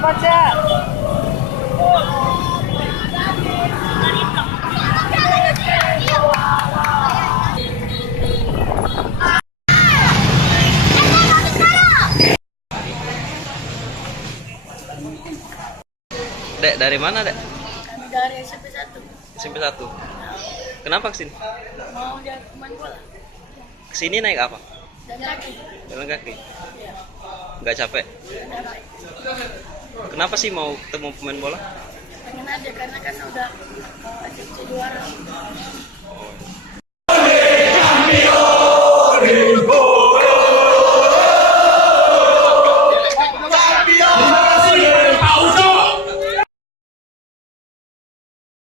baca. Dek, dari mana, Dek? Kami dari SMP 1. SMP 1. Kenapa kesini? Mau dia main bola. Kesini naik apa? Dan kaki. Jalan kaki. Iya. Nggak capek? Dapat. Kenapa sih mau ketemu pemain bola? Pengen aja karena kan udah SFC juara. Campione,